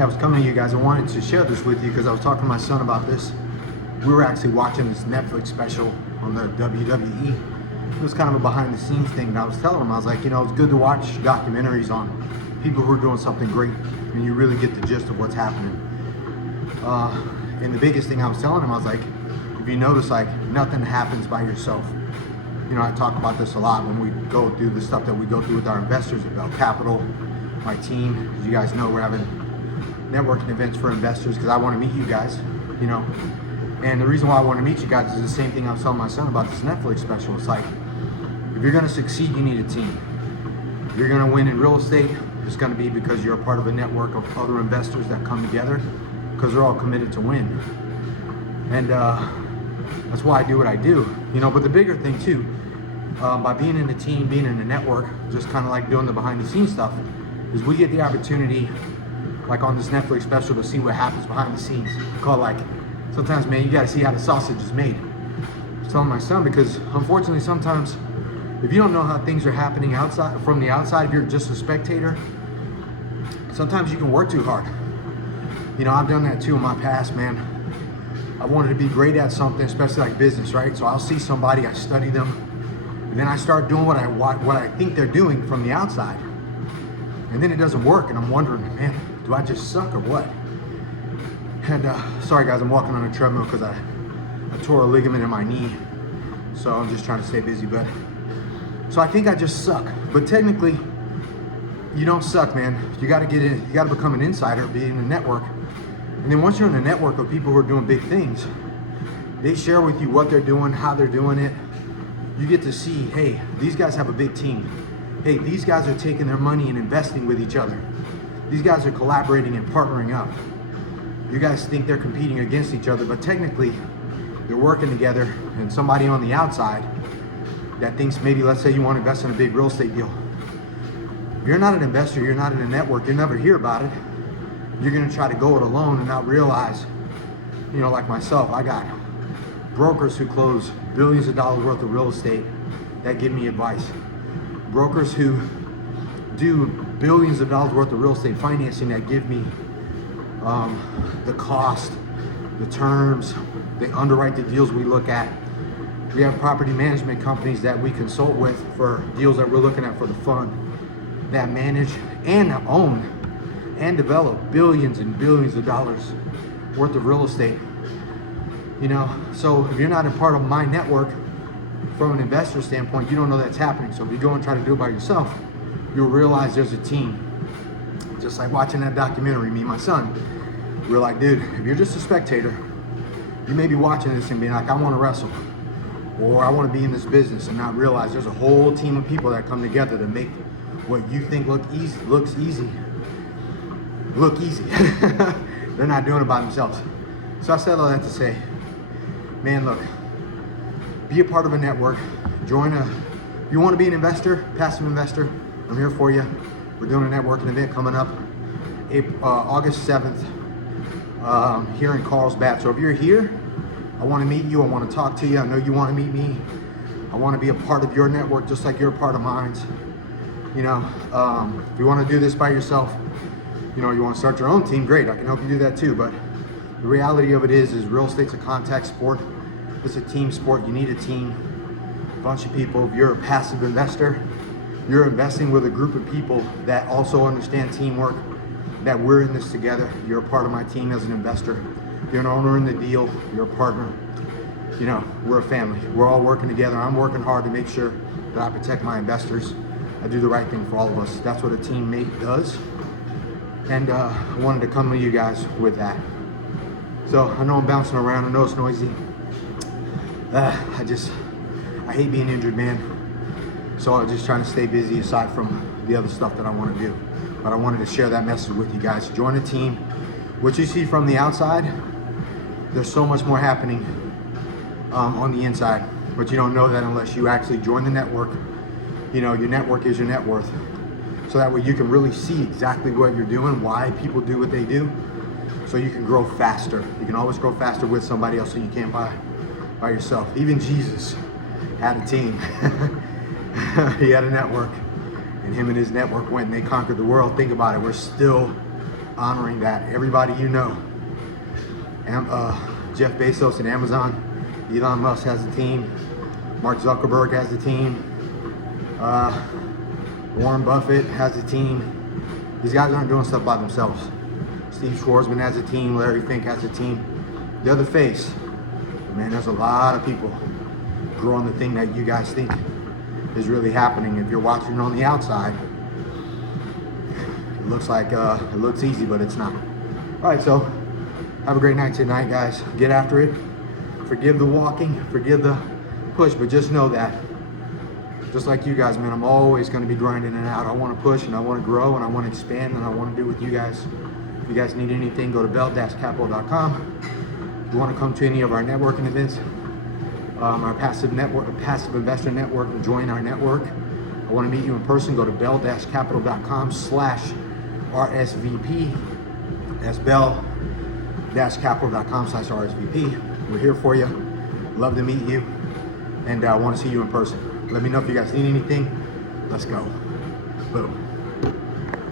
I was coming to you guys. I wanted to share this with you because I was talking to my son about this. We were actually watching this Netflix special on the WWE. It was kind of a behind the scenes thing, and I was telling him, I was like, you know, it's good to watch documentaries on people who are doing something great, and you really get the gist of what's happening. And the biggest thing I was telling him, I was like, if you notice, like, nothing happens by yourself. You know, I talk about this a lot when we go through the stuff that we go through with our investors at Bell Capital, my team. As you guys know, we're having networking events for investors because I want to meet you guys, you know. And the reason why I want to meet you guys is the same thing I was telling my son about this Netflix special. It's like, if you're going to succeed, you need a team. If you're going to win in real estate, it's going to be because you're a part of a network of other investors that come together because they're all committed to win. And that's why I do what I do, you know. But the bigger thing too, by being in a team, being in a network, just kind of like doing the behind the scenes stuff, is we get the opportunity, like on this Netflix special, to see what happens behind the scenes. Called like, sometimes, man, you got to see how the sausage is made. I was telling my son, because unfortunately sometimes if you don't know how things are happening outside, from the outside, if you're just a spectator, sometimes you can work too hard. You know, I've done that too in my past, man. I wanted to be great at something, especially like business, right? So I'll see somebody, I study them, and then I start doing what I think they're doing from the outside. And then it doesn't work, and I'm wondering, man, do I just suck or what? And sorry guys, I'm walking on a treadmill because I tore a ligament in my knee. So I'm just trying to stay busy, but so I think I just suck. But technically, you don't suck, man. You gotta get in, you gotta become an insider, be in a network. And then once you're in a network of people who are doing big things, they share with you what they're doing, how they're doing it. You get to see, hey, these guys have a big team. Hey, these guys are taking their money and investing with each other. These guys are collaborating and partnering up. You guys think they're competing against each other, but technically they're working together. And somebody on the outside that thinks maybe, let's say you want to invest in a big real estate deal. If you're not an investor, you're not in a network, you'll never hear about it. You're gonna try to go it alone and not realize, you know, like myself, I got brokers who close billions of dollars worth of real estate that give me advice. Brokers who do billions of dollars worth of real estate financing that give me the cost, the terms, they underwrite the deals we look at. We have property management companies that we consult with for deals that we're looking at for the fund, that manage and own and develop billions and billions of dollars worth of real estate. You know, so if you're not a part of my network from an investor standpoint, you don't know that's happening. So if you go and try to do it by yourself, you'll realize there's a team. Just like watching that documentary, me and my son, we're like, dude, if you're just a spectator, you may be watching this and being like, I want to wrestle, or I want to be in this business, and not realize there's a whole team of people that come together to make what you think looks easy. They're not doing it by themselves. So I said all that to say, man, look, be a part of a network. If you want to be an investor, passive investor, I'm here for you. We're doing a networking event coming up August 7th here in Carlsbad. So if you're here, I want to meet you. I want to talk to you. I know you want to meet me. I want to be a part of your network just like you're a part of mine. You know, if you want to do this by yourself, you know, you want to start your own team, great, I can help you do that too. But the reality of it is real estate's a contact sport. It's a team sport. You need a team, a bunch of people. If you're a passive investor, you're investing with a group of people that also understand teamwork, that we're in this together. You're a part of my team as an investor. You're an owner in the deal. You're a partner. You know, we're a family. We're all working together. I'm working hard to make sure that I protect my investors. I do the right thing for all of us. That's what a teammate does. And I wanted to come to you guys with that. So I know I'm bouncing around. I know it's noisy. I hate being injured, man. So I'm just trying to stay busy aside from the other stuff that I want to do. But I wanted to share that message with you guys. Join a team. What you see from the outside, there's so much more happening on the inside. But you don't know that unless you actually join the network. You know, your network is your net worth. So that way you can really see exactly what you're doing, why people do what they do, so you can grow faster. You can always grow faster with somebody else than you can by yourself. Even Jesus had a team. He had a network, and him and his network went and they conquered the world. Think about it, we're still honoring that. Everybody you know, Jeff Bezos and Amazon, Elon Musk has a team, Mark Zuckerberg has a team, Warren Buffett has a team. These guys aren't doing stuff by themselves. Steve Schwarzman has a team, Larry Fink has a team. They're the face. But man, there's a lot of people growing the thing that you guys think is really happening. If you're watching on the outside, it looks like it looks easy, but it's not. All right, so have a great night tonight, guys. Get after it. Forgive the walking, forgive the push, but just know that, just like you guys, man, I'm always going to be grinding it out. I want to push and I want to grow and I want to expand and I want to do with you guys. If you guys need anything, go to bell-capital.com. If you want to come to any of our networking events, our passive investor network, and join our network. I want to meet you in person. Go to bell-capital.com/RSVP. That's bell-capital.com/RSVP. We're here for you. Love to meet you, and I want to see you in person. Let me know if you guys need anything. Let's go. Boom.